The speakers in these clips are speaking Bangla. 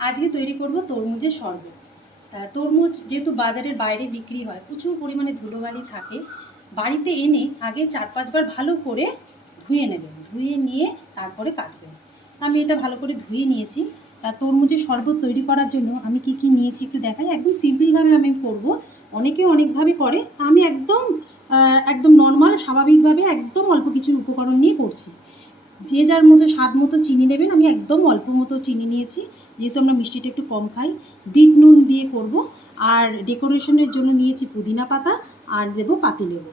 আজকে তৈরি করব তরমুজের শরবত। তা তরমুজ যেহেতু বাজারের বাইরে বিক্রি হয়, প্রচুর পরিমাণে ধুলোবালি থাকে। বাড়িতে এনে আগে চার পাঁচবার ভালো করে ধুয়ে নেবেন। ধুয়ে নিয়ে তারপরে কাটবেন। আমি এটা ভালো করে ধুয়ে নিয়েছি। তা তরমুজের শরবত তৈরি করার জন্য আমি কি কি নিয়েছি একটু দেখাই। একদম সিম্পলভাবে আমি করব। অনেকে অনেকভাবে করে। তা আমি একদম একদম নর্মাল স্বাভাবিকভাবে একদম অল্প কিছু উপকরণ নিয়ে করছি। যে যার মতো স্বাদ মতো চিনি নেবেন, আমি একদম অল্প মতো চিনি নিয়েছি। যেহেতু আমরা মিষ্টিটা একটু কম খাই, বিট নুন দিয়ে করব। আর ডেকোরেশনের জন্য নিয়েছি পুদিনা পাতা আর দেবো পাতিলেবু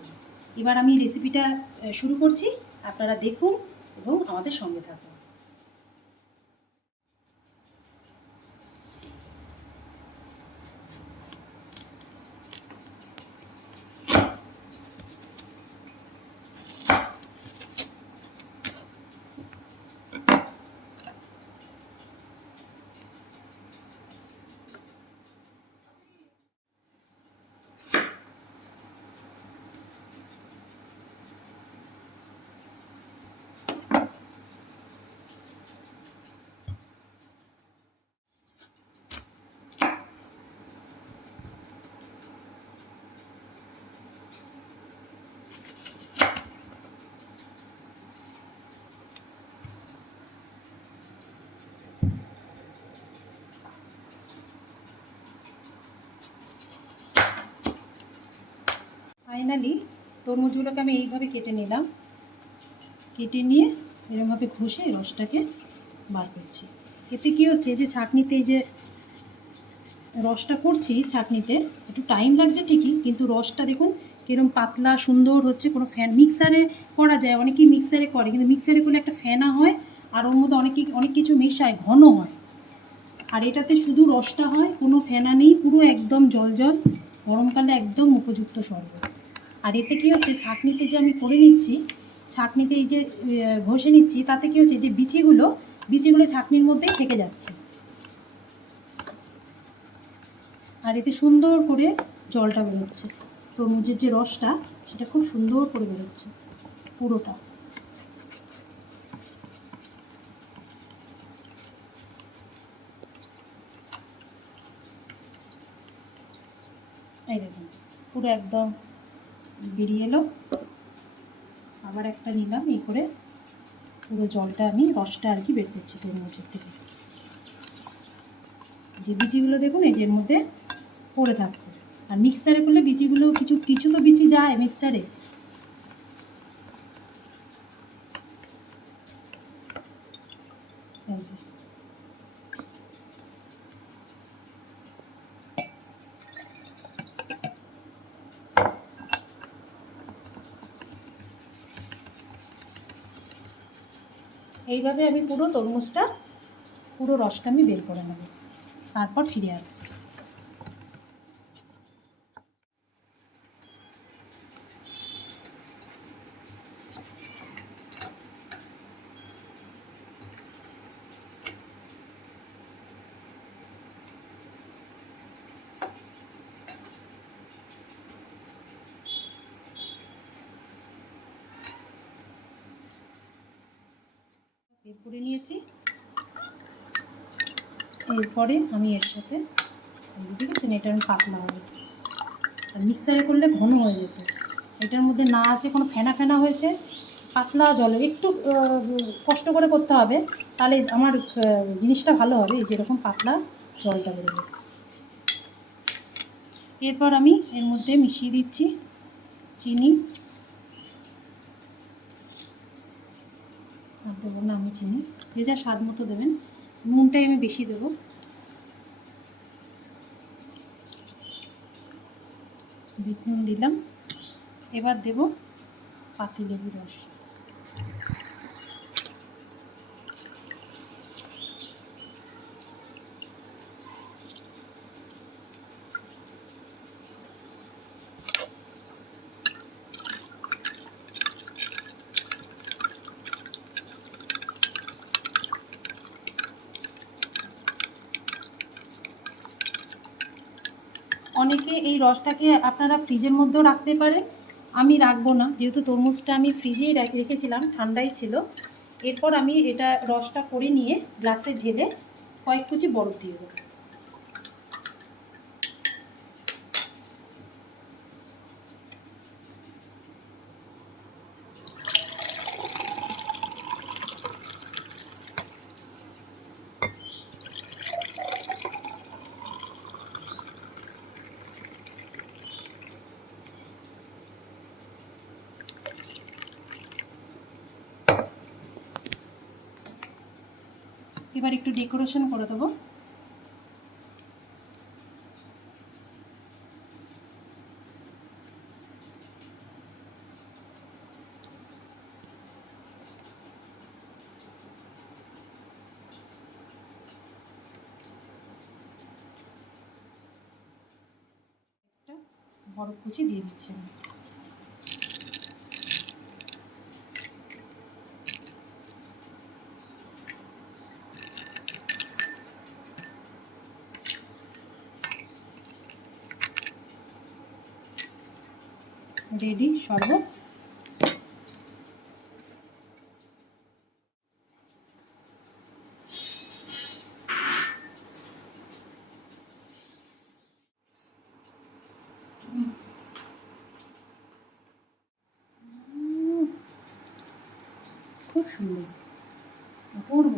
এবার আমি রেসিপিটা শুরু করছি। আপনারা দেখুন এবং আমাদের সঙ্গে থাকুন। ফাইনালি তরমুজগুলোকে আমি এইভাবে কেটে নিলাম। কেটে নিয়ে এরকমভাবে ঘষে রসটাকে বার করছি। এতে কী হচ্ছে যে ছাঁকনিতে এই যে রসটা করছি ছাঁকনিতে, একটু টাইম লাগছে ঠিকই, কিন্তু রসটা দেখুন কিরম পাতলা সুন্দর হচ্ছে, কোনো ফ্যান মিক্সারে করা যায়, অনেকেই মিক্সারে করে, কিন্তু মিক্সারে করলে একটা ফেনা হয়, আর ওর মধ্যে অনেক অনেক কিছু মেশায়, ঘন হয়। আর এটাতে শুধু রসটা হয়, কোনো ফেনা নেই, পুরো একদম জল জল, গরমকালে একদম উপযুক্ত শরবত। আর এতে কী হচ্ছে, ছাঁকনিতে যে আমি করে নিচ্ছি, ছাঁকনিতে এই যে ঘষে নিচ্ছি, তাতে কী হচ্ছে, যে বিচিগুলো বিচিগুলো ছাঁকনির মধ্যেই থেকে যাচ্ছে। আর এতে সুন্দর করে জলটা বেরোচ্ছে। তরমুজের যে রসটা, সেটা খুব সুন্দর করে বেরোচ্ছে, পুরোটা। এই পুরো একদম বেরিয়ে এলো। আবার একটা নিলাম, এই করে পুরো জলটা আমি রসটা আর কি বের করছি তরমুজের থেকে। যে বিচিগুলো দেখুন, এই যে এর মধ্যে পড়ে থাকছে। আর মিক্সারে করলে বিচিগুলো কিছু কিছু তো বিচি যায় মিক্সারে এই যে। এইভাবে আমি পুরো তরমুজটা পুরো রসটা আমি বের করে নেব। তারপর ফিরে আসছি। বের নিয়েছি। এরপরে আমি এর সাথে যে দেখেছেন, এটা আমি পাতলা হবে। আর মিক্সারে করলে ঘন হয়ে যেত। এটার মধ্যে না আছে কোনো ফেনা ফেনা হয়েছে, পাতলা জলে একটু কষ্ট করে করতে হবে, তাহলে আমার জিনিসটা ভালো হবে যেরকম পাতলা জলটা বেরোবে এরপর আমি এর মধ্যে মিশিয়ে দিচ্ছি চিনি। আর দেবো চিনি, যে যা স্বাদ মতো দেবেন। নুনটাই আমি বেশি দেবো। বিট নুন দিলাম। এবার দেব পাতিলেবু রস। অনেকে এই রসটাকে আপনারা ফ্রিজের মধ্যেও রাখতে পারে আমি রাখব না, যেহেতু তরমুজটা আমি ফ্রিজেই রাখ- রেখেছিলাম, ঠান্ডাই ছিল। এরপর আমি এটা রসটা করে নিয়ে গ্লাসে ঢেলে কয়েক কুচি বরফ দিয়ে দেবো। এবার একটু ডেকোরেশন করে দেবো। বড় কুচি দিয়ে দিচ্ছি আমি রেডি শরবত খুব সুন্দর। অপূর্ব।